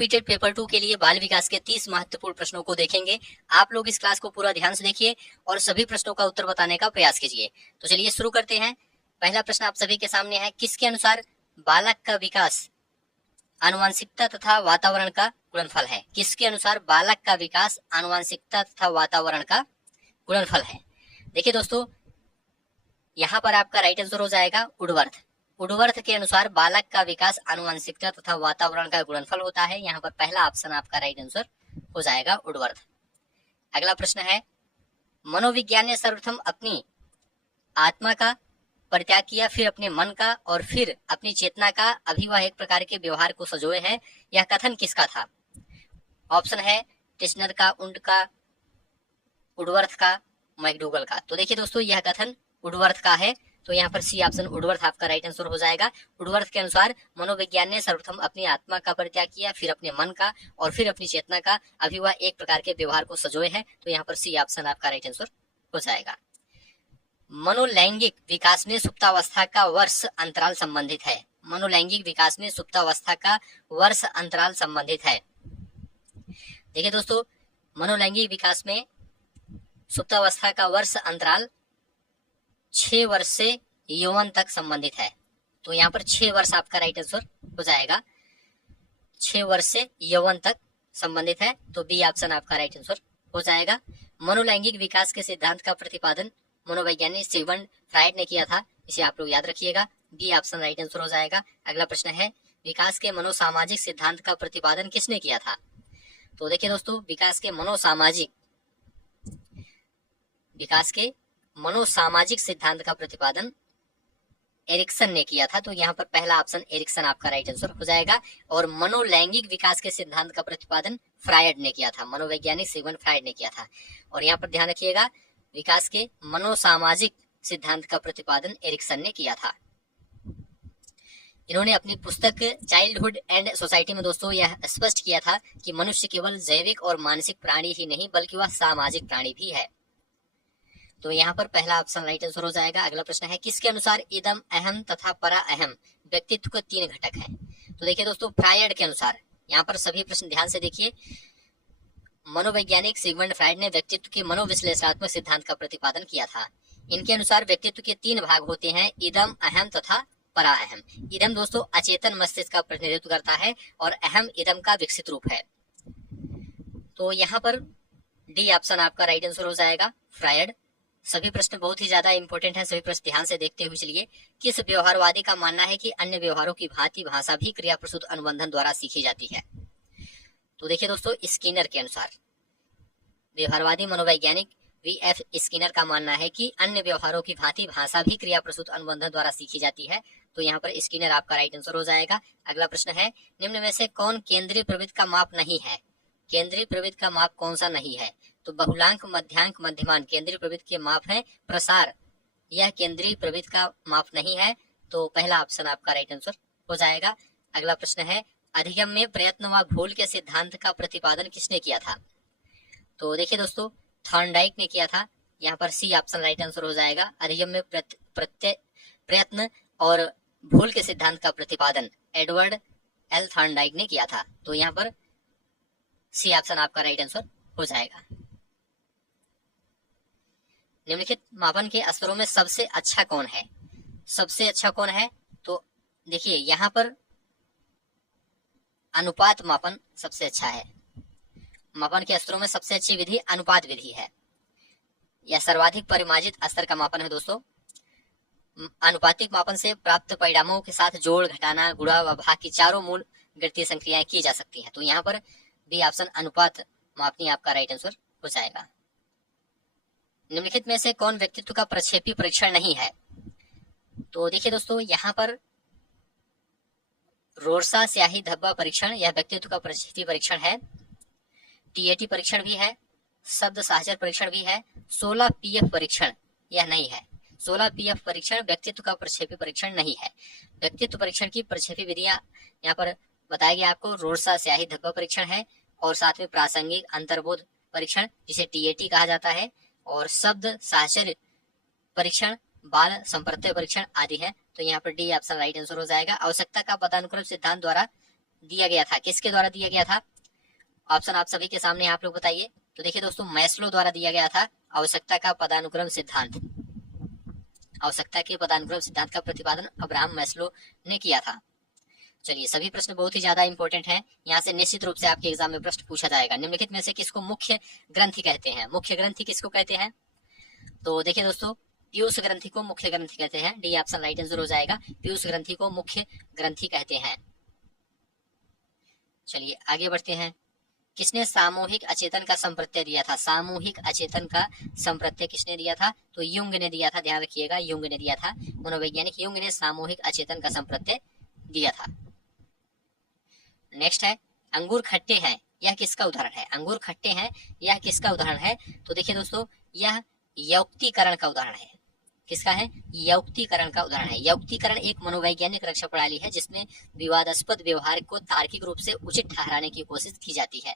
Repeated paper 2 के लिए बाल विकास के 30 महत्वपूर्ण प्रश्नों को देखेंगे। आप लोग इस क्लास को पूरा ध्यान से देखिए और सभी प्रश्नों का उत्तर बताने का प्रयास कीजिए। तो चलिए शुरू करते हैं। पहला प्रश्न आप सभी के सामने है, किसके अनुसार बालक का विकास आनुवंशिकता तथा वातावरण का गुणनफल है? किसके अनुसार बालक का विकास आनुवंशिकता तथा वातावरण का गुणनफल है? देखिए दोस्तों, यहाँ पर आपका राइट आंसर हो जाएगा वुडवर्थ। वुडवर्थ के अनुसार बालक का विकास आनुवंशिकता तथा वातावरण का गुणनफल होता है। यहाँ पर पहला ऑप्शन आपका राइट आंसर हो जाएगा वुडवर्थ। अगला प्रश्न है, मनोविज्ञान ने सर्वप्रथम अपनी आत्मा का परित्याग किया, फिर अपने मन का और फिर अपनी चेतना का, अभी वह एक प्रकार के व्यवहार को सजोए है। यह कथन किसका था? ऑप्शन है टिश्नर का, उंड का, वुडवर्थ का, मैकडूगल का। तो देखिए दोस्तों, यह कथन वुडवर्थ का है। तो यहाँ पर सी ऑप्शन वुडवर्थ आपका राइट आंसर हो जाएगा। वुडवर्थ के अनुसार मनोविज्ञान ने सर्वप्रथम अपनी आत्मा का परित्याग किया, फिर अपने मन का और फिर अपनी चेतना का, अभी वह एक प्रकार के व्यवहार को सजोए है। तो यहाँ पर सी ऑप्शन आपका राइट आंसर हो जाएगा। मनोलैंगिक विकास में सुप्तावस्था का वर्ष अंतराल संबंधित है। मनोलैंगिक विकास में सुप्तावस्था का वर्ष अंतराल संबंधित है। देखिए दोस्तों, मनोलैंगिक विकास में सुप्तावस्था का वर्ष अंतराल 6 वर्ष से यौवन तक संबंधित है। तो यहाँ पर 6 वर्ष आपका राइट आंसर हो जाएगा। 6 वर्ष से यौवन तक संबंधित है। तो बी ऑप्शन आपका राइट आंसर हो जाएगा। मनोलैंगिक विकास के सिद्धांत का प्रतिपादन मनोवैज्ञानिक सिगमंड फ्रायड ने किया था। इसे आप लोग याद रखिएगा। बी ऑप्शन राइट आंसर हो जाएगा। अगला प्रश्न है, विकास के मनोसामाजिक सिद्धांत का प्रतिपादन किसने किया था? तो देखिए दोस्तों, विकास के मनोसामाजिक सिद्धांत का प्रतिपादन एरिक्सन ने किया था। तो यहाँ पर पहला ऑप्शन एरिक्सन आपका राइट आंसर हो जाएगा। और मनोलैंगिक विकास के सिद्धांत का प्रतिपादन फ्रायड ने किया था, मनोवैज्ञानिक सिगमंड फ्रायड ने किया था। और यहाँ पर ध्यान रखिएगा, विकास के मनोसामाजिक सिद्धांत का प्रतिपादन एरिक्सन ने किया था। इन्होंने अपनी पुस्तक चाइल्डहुड एंड सोसाइटी में दोस्तों यह स्पष्ट किया था कि मनुष्य केवल जैविक और मानसिक प्राणी ही नहीं बल्कि वह सामाजिक प्राणी भी है। तो यहाँ पर पहला ऑप्शन राइट आंसर हो जाएगा। अगला प्रश्न है, किसके अनुसार इदम, अहम तथा परा अहम व्यक्तित्व के 3 घटक हैं? तो देखिए दोस्तों, फ्रायड के अनुसार, यहाँ पर सभी प्रश्न ध्यान से देखिए, मनोवैज्ञानिक सिगमंड फ्रायड ने व्यक्तित्व के मनोविश्लेषणात्मक सिद्धांत का प्रतिपादन किया था। इनके अनुसार व्यक्तित्व के 3 भाग होते हैं, इदम, अहम तथा परा अहम। इदम दोस्तों अचेतन मस्तिष्क का प्रतिनिधित्व करता है और अहम इदम का विकसित रूप है। तो यहाँ पर डी ऑप्शन आपका राइट आंसर हो जाएगा, फ्रायड। सभी प्रश्न बहुत ही ज्यादा इंपॉर्टेंट हैं, सभी प्रश्न ध्यान से देखते हुए चलिए। किस व्यवहारवादी का मानना है कि अन्य व्यवहारों की भांति भाषा भी क्रिया प्रसूत अनुबंधन द्वारा सीखी जाती है? तो देखिए दोस्तों, स्किनर के अनुसार, व्यवहारवादी मनोवैज्ञानिक वी.एफ. स्किनर का मानना है कि अन्य व्यवहारों की भांति भाषा भी क्रिया प्रसूत अनुबंधन द्वारा सीखी जाती है। तो यहाँ पर स्किनर आपका राइट आंसर हो जाएगा। अगला प्रश्न है, निम्न में से कौन केंद्रीय प्रवृत्ति का माप नहीं है? केंद्रीय प्रवृत्ति का माप कौन सा नहीं है? तो बहुलांक, मध्यांक, मध्यमान केंद्रीय प्रवृत्ति के माप है। प्रसार यह केंद्रीय प्रवृत्ति का माप नहीं है। तो पहला ऑप्शन आपका राइट आंसर हो जाएगा। अगला प्रश्न है, अधिगम में प्रयत्न व घोल के सिद्धांत का प्रतिपादन किसने किया था? तो देखिए दोस्तों, थॉर्नडाइक ने किया था। यहाँ पर सी ऑप्शन राइट आंसर हो जाएगा। अधिगम में प्रयत्न और घोल के सिद्धांत का प्रतिपादन एडवर्ड एल थॉर्नडाइक ने किया था। तो यहाँ पर सी ऑप्शन आपका राइट आंसर हो जाएगा। निम्नलिखित मापन के स्तरों में सबसे अच्छा कौन है? सबसे अच्छा कौन है? तो देखिए, यहाँ पर अनुपात मापन सबसे अच्छा है। मापन के स्तरों में सबसे अच्छी विधि अनुपात विधि है। यह सर्वाधिक परिमार्जित स्तर का मापन है दोस्तों। अनुपातिक मापन से प्राप्त परिणामों के साथ जोड़, घटाना, गुणा व भाग की चारों मूल गणितीय संक्रियाएं की जा सकती हैं। तो यहाँ पर बी ऑप्शन अनुपात मापनी आपका राइट आंसर हो जाएगा। निम्नलिखित में से कौन व्यक्तित्व का प्रक्षेपी परीक्षण नहीं है? तो देखिए दोस्तों, यहाँ पर रोरसा स्याही धब्बा परीक्षण यह व्यक्तित्व का प्रक्षेपी परीक्षण है। टीएटी परीक्षण भी है, शब्द साहचर्य परीक्षण भी है। 16 पीएफ परीक्षण यह नहीं है। 16 पीएफ परीक्षण व्यक्तित्व का प्रक्षेपी परीक्षण नहीं है। व्यक्तित्व परीक्षण की प्रक्षेपी विधियां यहाँ पर बताया गया आपको। रोरसा स्याही धब्बा परीक्षण है और साथ में प्रासंगिक अंतर्बोध परीक्षण जिसे टीएटी कहा जाता है, और शब्द साहचर्य परीक्षण, बाल संप्रत्यय परीक्षण आदि है। तो यहाँ पर डी ऑप्शन राइट आंसर हो जाएगा। आवश्यकता का पदानुक्रम सिद्धांत द्वारा दिया गया था? किसके द्वारा दिया गया था? ऑप्शन आप सभी के सामने, आप लोग बताइए। तो देखिए दोस्तों, मैस्लो द्वारा दिया गया था आवश्यकता का पदानुक्रम सिद्धांत। आवश्यकता के पदानुक्रम सिद्धांत का प्रतिपादन अब्राहम मैस्लो ने किया था। चलिए, सभी प्रश्न बहुत ही ज्यादा इंपॉर्टेंट हैं। यहाँ से निश्चित रूप से आपके एग्जाम में प्रश्न पूछा जाएगा। निम्नलिखित में से किसको मुख्य ग्रंथि कहते हैं? मुख्य ग्रंथि किसको कहते हैं? तो देखिए दोस्तों, पीयूष ग्रंथि को मुख्य ग्रंथि कहते हैं। डी ऑप्शन राइट आंसर हो जाएगा। पीयूष ग्रंथि को मुख्य ग्रंथि कहते हैं। चलिए आगे बढ़ते हैं। किसने सामूहिक अचेतन का संप्रत्यय दिया था? सामूहिक अचेतन का संप्रत्यय किसने दिया था? तो युंग ने दिया था। ध्यान रखिएगा, युंग ने दिया था। मनोवैज्ञानिक युंग ने सामूहिक अचेतन का संप्रत्यय दिया था। नेक्स्ट है, अंगूर खट्टे हैं, यह किसका उदाहरण है? अंगूर खट्टे हैं, यह किसका उदाहरण है? तो देखिए दोस्तों, यह यौक्तिकरण का उदाहरण है। किसका है? यौक्तिकरण का उदाहरण है। यौक्तिकरण एक मनोवैज्ञानिक रक्षा प्रणाली है जिसमें विवादास्पद व्यवहार को तार्किक रूप से उचित ठहराने की कोशिश की जाती है।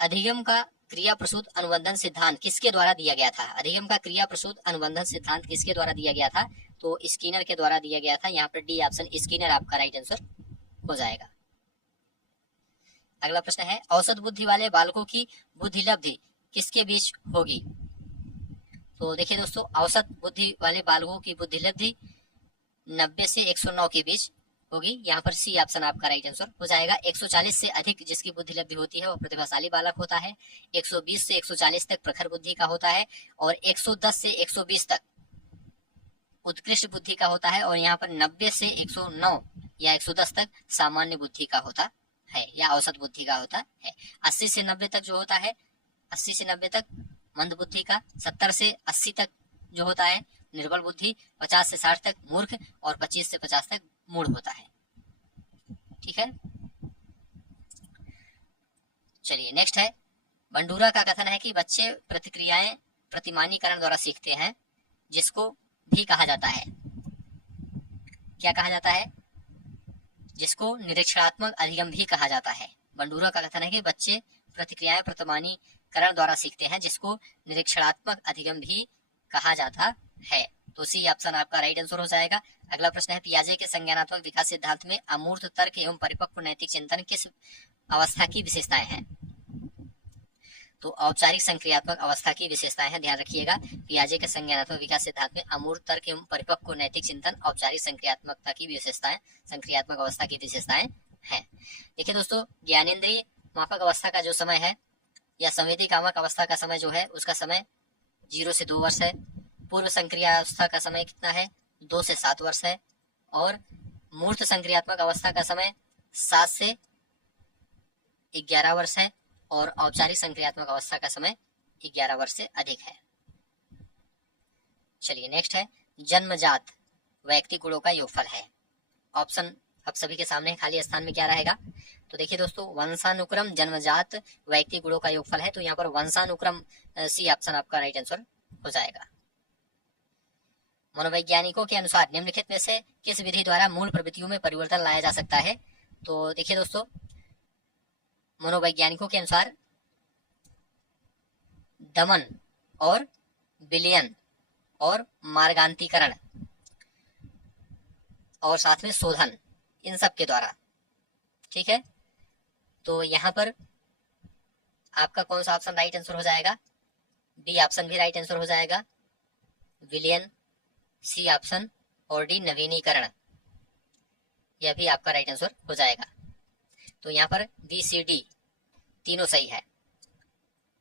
अधिगम का क्रिया प्रसूत अनुबंधन सिद्धांत किसके द्वारा दिया गया था? अधिगम का क्रिया प्रसूत अनुबंधन सिद्धांत किसके द्वारा दिया गया था? तो स्किनर के द्वारा दिया गया था। यहाँ पर डी ऑप्शन स्किनर आपका राइट आंसर हो जाएगा। अगला प्रश्न है, औसत बुद्धि वाले बालकों की बुद्धि लब्धि किसके बीच होगी? तो देखिए दोस्तों, औसत बुद्धि वाले बालकों की बुद्धि लब्धि 90 से 109 के बीच होगी। यहाँ पर सी ऑप्शन आपका राइट आंसर हो जाएगा। 140 से अधिक जिसकी बुद्धि लब्धि होती है वो प्रतिभाशाली बालक होता है। 120 से 140 तक प्रखर बुद्धि का होता है और 110 से 120 तक उत्कृष्ट बुद्धि का होता है। और यहाँ पर 90 से 109 या 110 तक सामान्य बुद्धि का होता है या औसत बुद्धि का होता है। 80 से 90 तक जो होता है, 80 से 90 तक मंद बुद्धि का, 70 से 80 तक जो होता है निर्बल बुद्धि, 50 से 60 तक मूर्ख और 25 से 50 तक मूढ़ होता है। ठीक है, चलिए नेक्स्ट है, बंडूरा का कथन है कि बच्चे प्रतिक्रियाएं प्रतिमानीकरण द्वारा सीखते हैं, जिसको भी कहा जाता है। क्या कहा जाता है? जिसको निरीक्षणात्मक अधिगम भी कहा जाता है। बंडूरा का कथन है कि बच्चे प्रतिक्रियाएं प्रतिमानीकरण द्वारा सीखते हैं, जिसको निरीक्षणात्मक अधिगम भी कहा जाता है। तो सी ऑप्शन आपका राइट आंसर हो जाएगा। अगला प्रश्न है, पियाजे के संज्ञानात्मक विकास सिद्धांत में अमूर्त तर्क एवं परिपक्व नैतिक चिंतन किस अवस्था की विशेषताएं हैं? तो औपचारिक संक्रियात्मक अवस्था की विशेषताएं हैं। ध्यान रखिएगा, पियाजे के संज्ञानात्मक विकास सिद्धांत में अमूर्त तर्क एवं परिपक्व नैतिक चिंतन औपचारिक संक्रियात्मकता की विशेषताएं, संक्रियात्मक अवस्था की विशेषताएं हैं। देखिए दोस्तों, ज्ञानेंद्रिय मापक अवस्था का जो समय है या संवेदी कामक अवस्था का समय जो है उसका समय 0 से 2 वर्ष है। पूर्व संक्रिया अवस्था का समय कितना है? 2 से 7 वर्ष है। और मूर्त संक्रियात्मक अवस्था का समय 7 से 11 वर्ष है। और औपचारिक संक्रियात्मक अवस्था का समय 11 वर्ष से अधिक है। चलिए नेक्स्ट है, जन्मजात वैयक्तिक गुणों का योगफल है। ऑप्शन अब सभी के सामने, खाली स्थान में क्या रहेगा? तो देखिए दोस्तों, वंशानुक्रम जन्मजात वैयक्तिक गुणों का योगफल है। तो यहाँ पर वंशानुक्रम सी ऑप्शन आपका राइट आंसर हो जाएगा। मनोवैज्ञानिकों के अनुसार निम्नलिखित में से किस विधि द्वारा मूल प्रवृत्तियों में परिवर्तन लाया जा सकता है? तो देखिए दोस्तों, मनोवैज्ञानिकों के अनुसार दमन और विलयन और मार्गांतीकरण और साथ में शोधन, इन सब के द्वारा। ठीक है, तो यहाँ पर आपका कौन सा ऑप्शन राइट आंसर हो जाएगा? बी ऑप्शन भी राइट आंसर हो जाएगा, विलयन, सी ऑप्शन और डी नवीनीकरण, यह भी आपका राइट आंसर हो जाएगा। तो यहाँ पर बी सी डी तीनों सही है।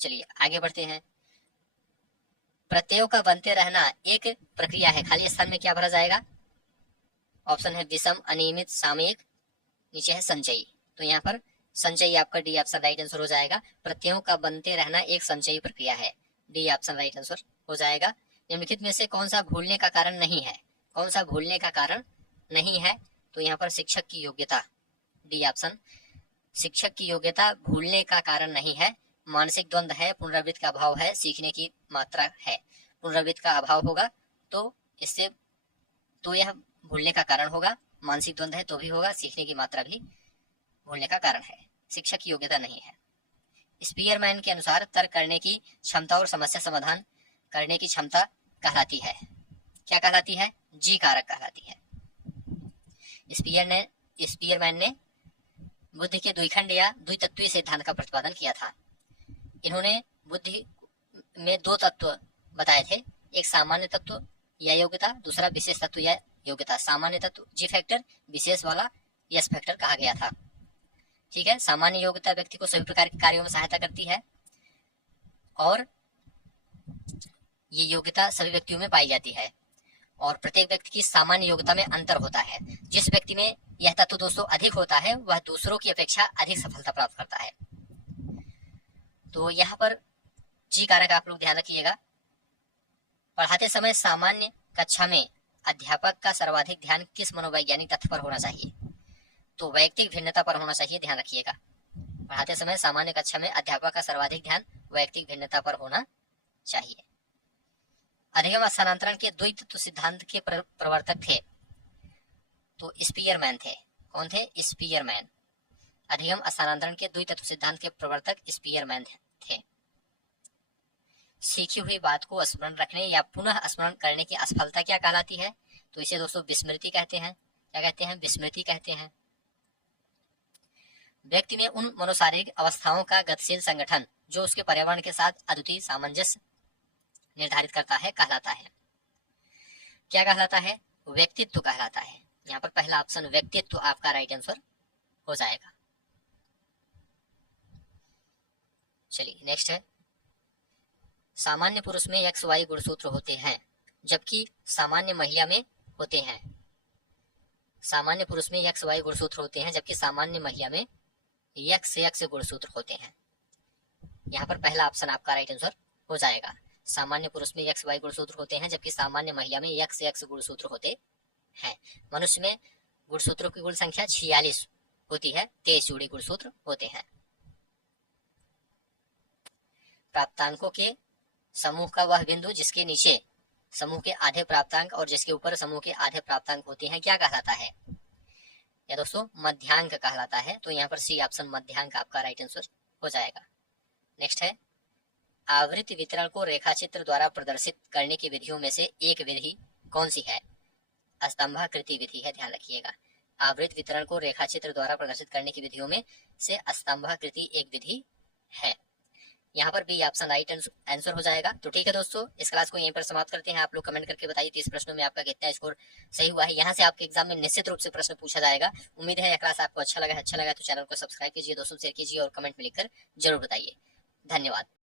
चलिए आगे बढ़ते हैं। प्रत्ययों का बनते रहना एक प्रक्रिया है, खाली स्थान में क्या भरा जाएगा? ऑप्शन है विषम, अनियमित, सामयिक, नीचे है संचयी। तो यहाँ पर संचयी आपका डी ऑप्शन राइट आंसर हो जाएगा। प्रत्ययों का बनते रहना एक संचयी प्रक्रिया है, डी ऑप्शन राइट आंसर हो जाएगा। निम्नलिखित में से कौन सा भूलने का कारण नहीं है? कौन सा भूलने का कारण नहीं है? तो यहाँ पर शिक्षक की योग्यता, डी ऑप्शन, शिक्षक की योग्यता भूलने का कारण नहीं है। मानसिक द्वंद्व है, पुनरावृत्ति का अभाव है, सीखने की मात्रा है। पुनरावृत्ति का अभाव होगा तो इससे तो यह भूलने का कारण होगा, मानसिक द्वंद्व है तो भी होगा, सीखने की मात्रा भी भूलने का कारण है। शिक्षक की योग्यता नहीं है। स्पीयरमैन के अनुसार तर्क करने की क्षमता और समस्या समाधान करने की क्षमता कहलाती है, क्या कहलाती है? जी कारक कहलाती है। स्पीयरमैन ने बुद्धि के द्विखंड या द्वितत्वीय सिद्धांत का प्रतिपादन किया था। इन्होंने बुद्धि में दो तत्व बताए थे, एक सामान्य तत्व या योग्यता, दूसरा विशेष तत्व या योग्यता। सामान्य तत्व जी फैक्टर, विशेष वाला यस फैक्टर कहा गया था। ठीक है, सामान्य योग्यता व्यक्ति को सभी प्रकार के कार्यों में सहायता करती है और ये योग्यता सभी व्यक्तियों में पाई जाती है और प्रत्येक व्यक्ति की सामान्य योग्यता में अंतर होता है। जिस व्यक्ति में यह तत्व दोस्तों अधिक होता है वह दूसरों की अपेक्षा अधिक सफलता प्राप्त करता है। तो यहाँ पर जी कारक आप लोग ध्यान रखिएगा। पढ़ाते समय सामान्य कक्षा में अध्यापक का सर्वाधिक ध्यान किस मनोवैज्ञानिक तथ्य पर होना चाहिए? तो वैयक्तिक भिन्नता पर होना चाहिए, ध्यान रखिएगा। पढ़ाते समय सामान्य कक्षा में अध्यापक का सर्वाधिक ध्यान वैयक्तिक भिन्नता पर होना चाहिए। अधिगम स्थानांतरण के द्वैतत्व सिद्धांत के प्रवर्तक थे तो स्पीयरमैन थे। कौन थे? स्पीयरमैन। अधिगम स्थानांतरण के द्वैतत्व सिद्धांत के प्रवर्तक स्पीयरमैन थे। सीखी हुई बात को स्मरण रखने या पुनः स्मरण करने की असफलता क्या कहलाती है? तो इसे दोस्तों विस्मृति कहते हैं। क्या कहते हैं? विस्मृति कहते हैं। व्यक्ति में उन मनोशारीरिक अवस्थाओं का गतिशील संगठन जो उसके पर्यावरण के साथ अद्वितीय सामंजस्य निर्धारित करता है कहलाता है। क्या कहलाता है? व्यक्तित्व कहलाता है। यहाँ पर पहला ऑप्शन व्यक्तित्व आपका राइट आंसर हो जाएगा। चलिए नेक्स्ट है, सामान्य पुरुष में एक्स वाई गुणसूत्र होते हैं जबकि सामान्य महिला में होते हैं। सामान्य पुरुष में एक्स वाई गुणसूत्र होते हैं जबकि सामान्य महिला में एक्स गुणसूत्र होते हैं। यहाँ पर पहला ऑप्शन आपका राइट आंसर हो जाएगा। सामान्य पुरुष में एक्स वाई गुणसूत्र होते हैं जबकि सामान्य महिला में एक्स गुणसूत्र होते हैं। मनुष्य में गुणसूत्रों की कुल संख्या 46 होती है, 23 जोड़ी गुणसूत्र होते हैं। प्राप्तांकों के समूह का वह बिंदु जिसके नीचे समूह के आधे प्राप्तांक और जिसके ऊपर समूह के आधे प्राप्तांक होते हैं क्या कहलाता है? या दोस्तों मध्यांक कहलाता है। तो यहाँ पर सी ऑप्शन मध्यांक आपका राइट आंसर हो जाएगा। नेक्स्ट है, आवृत्ति वितरण को रेखाचित्र द्वारा प्रदर्शित करने की विधियों में से एक विधि कौन सी है? स्तंभाकृति विधि है, ध्यान रखिएगा। आवृत्ति वितरण को रेखाचित्र द्वारा प्रदर्शित करने की विधियों में से स्तंभाकृति एक विधि है। यहाँ पर भी ऑप्शन राइट आंसर हो जाएगा। तो ठीक है दोस्तों, इस क्लास को यहीं पर समाप्त करते हैं। आप लोग कमेंट करके बताइए 30 प्रश्नों में आपका कितना स्कोर सही हुआ है। यहाँ से आपके एग्जाम में निश्चित रूप से प्रश्न पूछा जाएगा। उम्मीद है यह क्लास आपको अच्छा लगा तो चैनल को सब्सक्राइब कीजिए, दोस्तों शेयर कीजिए और कमेंट में लिखकर जरूर बताइए। धन्यवाद।